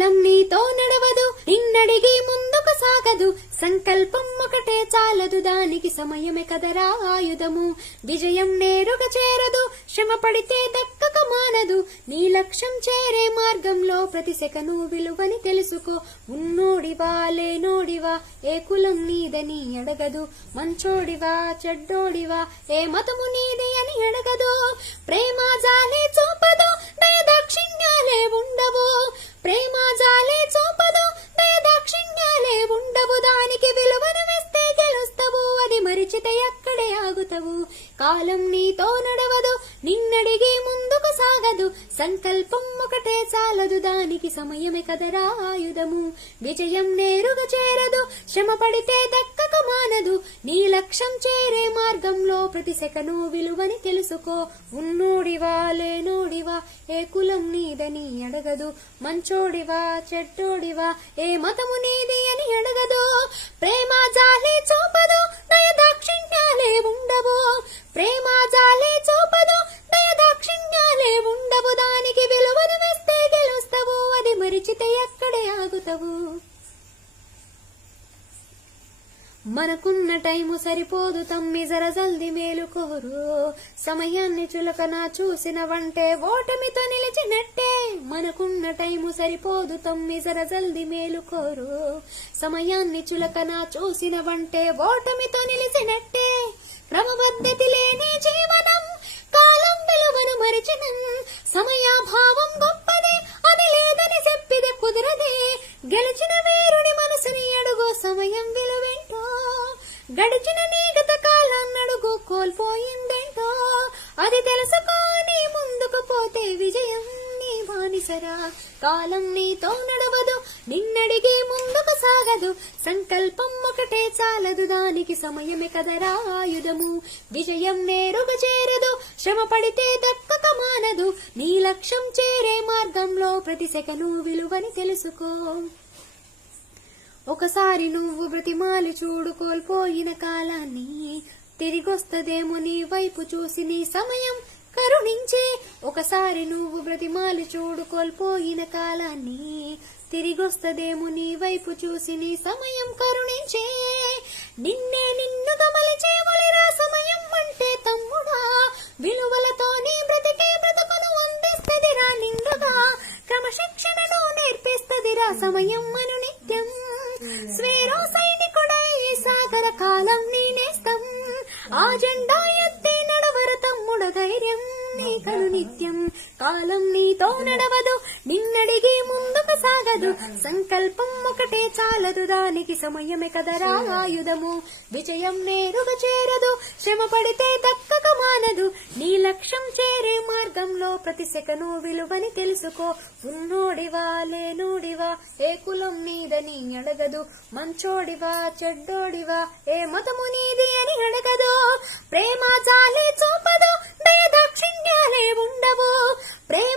కాలం నీతో నడవదు, నిన్నడిగి ముందుకు సాగదు, సంకల్పం ఒకటే చాలదు, దానికి సమయమే కదరా ఆయుధము. విజయం నేరుగా చేరదు, శ్రమ పడితే దక్కక మానదు, నీ లక్ష్యం చేరే మార్గంలో ప్రతి సెకను విలువని తెలుసుకో. ఉన్నోడివా లేనోడివా ఏ కులం నీదని అడగదు, మంచోడివా చెడ్డోడివా ఏ మతము నీది అని అడగదు. ప్రేమ జాలే చూపదు, దయదాక్షిణ్యాలే ఉండవు, ప్రేమ జాలే చూపదు, దయదాక్షిణ్యాలే ఉండవు, దానికి విలువను వేస్తే గెలుస్తావు, అది మరిచితే అక్కడే ఆగుతావు. కాలం నీతో నడవదు, నిన్నడిగి ముందుకు సాగదు, సంకల్పం ఒకటే చాలదు, దానికి సమయమే కదరా ఆయుధము. విజయం నేరుగా చేరదు, శ్రమ పడితే దక్కక మానదు, నీ లక్ష్యం చేరే మార్గంలో ప్రతి సెకను విలువని తెలుసుకో. ఉన్నోడివా లేనోడివా ఏ కులం నీదని అడగదు, మంచోడివా చెడ్డోడివా ఏ మతము నీది అని అడగదు. ప్రేమ జాలే చూపదు, దయదాక్షిణ్యాలే ఉండవు, ప్రేమ జాలే చూపదు, దయదాక్షిణ్యాలే ఉండవు, దానికి విలువను వేస్తే గెలుస్తావు, అది మరిచితే ఎక్కడే ఆగుతావు. మనకున్న టైము సరిపోదు తమ్మి జర జల్ది మేలుకోరు, సమయాన్ని చులకన చూసిన వంటే ఓటమితో నిలిచినట్టే. మనకున్న టైము సరిపోదు తమ్మి జర జల్ది మేలుకోరు, సమయాన్ని చులకన చూసిన వంటే ఓటమితో నిలిచినట్టే. క్రమపద్ధతి లేని జీవనం కాలం విలువను మరిచినం, సమయాభావం గొప్పదే అది లేదని చెప్పిదే కుదరదే. గెలిచిన వీరుడి మనసుని అడుగు సమయం విలువేంటో, గడిచిన నీ గత కాలం అడుగు కోల్పోయిందేంటో, అది తెలుసుకొని ముందుకు పోతే విజయం నీ బానిసరా. కాలం నీతో నడవదు, నిన్నడిగి ముందుకు సాగదు, సంకల్పం ఒకటే చాలదు, దానికి సమయమే కదరా ఆయుధము. విజయం నేరుగా చేరదు, శ్రమ పడితే దక్కక మానదు, నీ లక్ష్యం చేరే మార్గంలో ప్రతి సెకను విలువని తెలుసుకో. ఒకసారి నువ్వు బ్రతిమాలి చూడు కోల్పోయిన కాలాన్ని, తిరిగొస్తదేమో నీ వైపు చూసి నీ సమయం కరుణించే. ఒకసారి నువ్వు బ్రతిమాలి చూడు కోల్పోయిన కాలాన్ని, తిరిగొస్తదేమో నీ వైపు చూసి నీ సమయం కరుణించే. నిన్నే నిన్నుగా మలిచేవలిరా సమయం అంటే తమ్ముడా, విలువలతో నీ బ్రతికే బ్రతుకును అందిస్తదిరా నిండుగా, క్రమశిక్షణను నేర్పిస్తదిరా సమయం అను నిత్యం. స్వేరో సైనికుడై సాగర కాలం నీ నేస్తం, ఆ జెండా ఎత్తి నడవర తమ్ముడ ధైర్యం నీకను నిత్యం. కాలం నీతో నడవదు, నిన్నడిగి ముందుకు సాగదు, సంకల్పం ఒకటే చాలదు, దానికి సమయమే కదరా ఆయుధము. విజయం నేరుగా చేరదు, శ్రమ పడితే దక్కక మానదు, నీ లక్ష్యం చేరే మార్గంలో ప్రతి సెకను విలువని తెలుసుకో. ఉన్నోడివా లేనోడివా ఏ కులం నీదని అడగదు, మంచోడివా చెడ్డోడివా ఏ మతము నీది అని అడగదు. ప్రేమ జాలే చూపదు, దయదాక్షిణ్యాలే ఉండవు, ప్రేమ